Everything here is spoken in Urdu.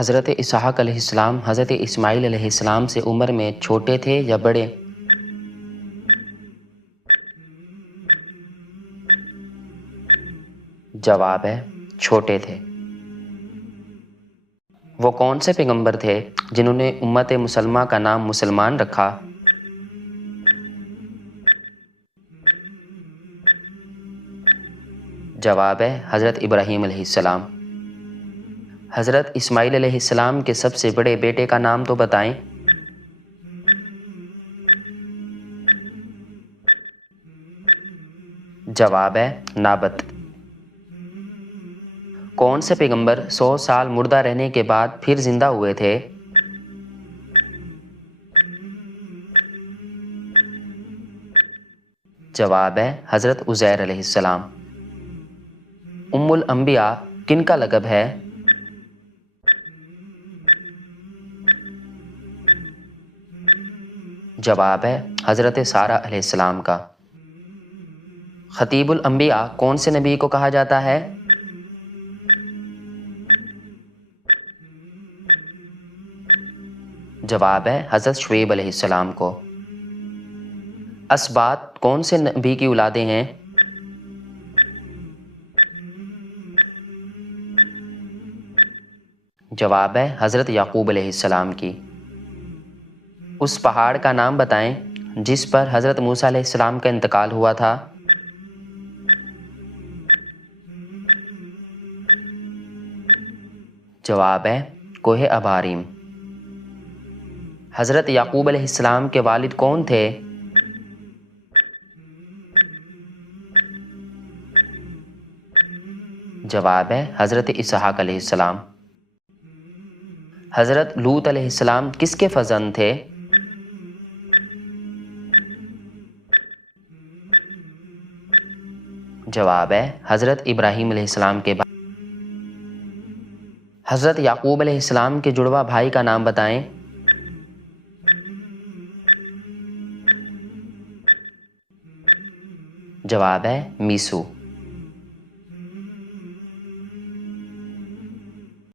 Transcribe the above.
حضرت اسحاق علیہ السلام حضرت اسماعیل علیہ السلام سے عمر میں چھوٹے تھے یا بڑے؟ جواب ہے چھوٹے تھے۔ وہ کون سے پیغمبر تھے جنہوں نے امت مسلمہ کا نام مسلمان رکھا؟ جواب ہے حضرت ابراہیم علیہ السلام۔ حضرت اسماعیل علیہ السلام کے سب سے بڑے بیٹے کا نام تو بتائیں۔ جواب ہے نابت۔ کون سے پیغمبر 100 سال مردہ رہنے کے بعد پھر زندہ ہوئے تھے؟ جواب ہے حضرت عزیر علیہ السلام۔ ام الانبیاء کن کا لقب ہے؟ جواب ہے حضرت سارہ علیہ السلام کا۔ خطیب الانبیاء کون سے نبی کو کہا جاتا ہے؟ جواب ہے حضرت شعیب علیہ السلام کو۔ اسباط کون سے نبی کی اولادیں ہیں؟ جواب ہے حضرت یعقوب علیہ السلام کی۔ اس پہاڑ کا نام بتائیں جس پر حضرت موسیٰ علیہ السلام کا انتقال ہوا تھا۔ جواب ہے کوہ اباریم۔ حضرت یعقوب علیہ السلام کے والد کون تھے؟ جواب ہے حضرت اسحاق علیہ السلام۔ حضرت لوط علیہ السلام کس کے فرزند تھے؟ جواب ہے حضرت ابراہیم علیہ السلام کے بعد۔ حضرت یعقوب علیہ السلام کے جڑواں بھائی کا نام بتائیں۔ جواب ہے میسو۔